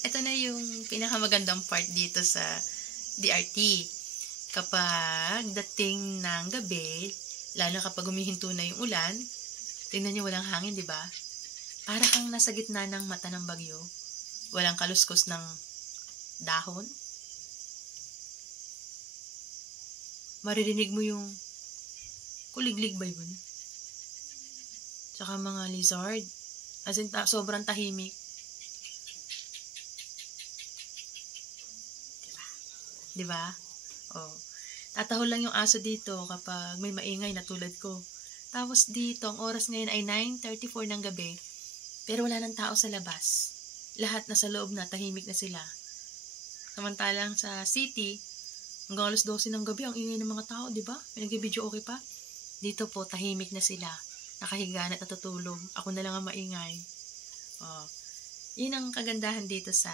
Ito na yung pinakamagandang part dito sa DRT. Kapag dating ng gabi, lalo kapag humihinto na yung ulan, tingnan nyo walang hangin, di ba? Para kang nasa gitna ng mata ng bagyo. Walang kaluskos ng dahon. Maririnig mo yung kuliglig ba yun? Tsaka mga lizard. As in, sobrang tahimik. Diba? Oh. Tatahol lang yung aso dito kapag may maingay na tulad ko. Tapos dito, ang oras ngayon ay 9:34 ng gabi. Pero wala nang tao sa labas. Lahat nasa loob na, tahimik na sila. Samantalang sa city, hanggang alas 12 ng gabi, ang ingay ng mga tao, di ba? May nag-video okay pa. Dito po, tahimik na sila. Nakahiga na at natutulog. Ako na lang ang maingay. Oh. Yun ang kagandahan dito sa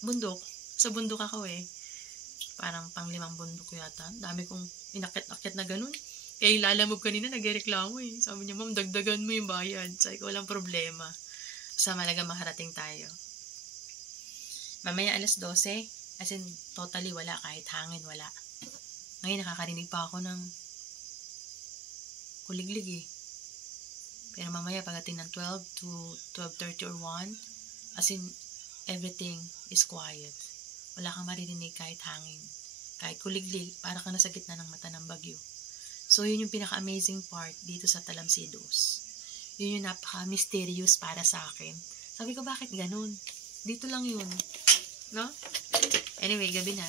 bundok. Sa bundok ako eh. Parang pang-5 bundok yata. Dami kong inakit-akit na ganun. Kaya yung lalamove kanina, nagreklamo eh. Sabi niya, ma'am, dagdagan mo yung bayad. Sabi ko, walang problema. Basta malaga makarating tayo. Mamaya alas 12, as in, totally wala. Kahit hangin, wala. Ngayon, nakakarinig pa ako ng kuliglig eh. Pero mamaya, pagdating ng 12 to 12:30 or 1, as in, everything is quiet. Wala kang maririnig kahit hangin. Kahit kuliglig, para ka nasa gitna ng mata ng bagyo. So, yun yung pinaka-amazing part dito sa Talamsidos. Yun yung napaka-mysterious para sa akin. Sabi ko, bakit ganun? Dito lang yun. No? Anyway, gabi na.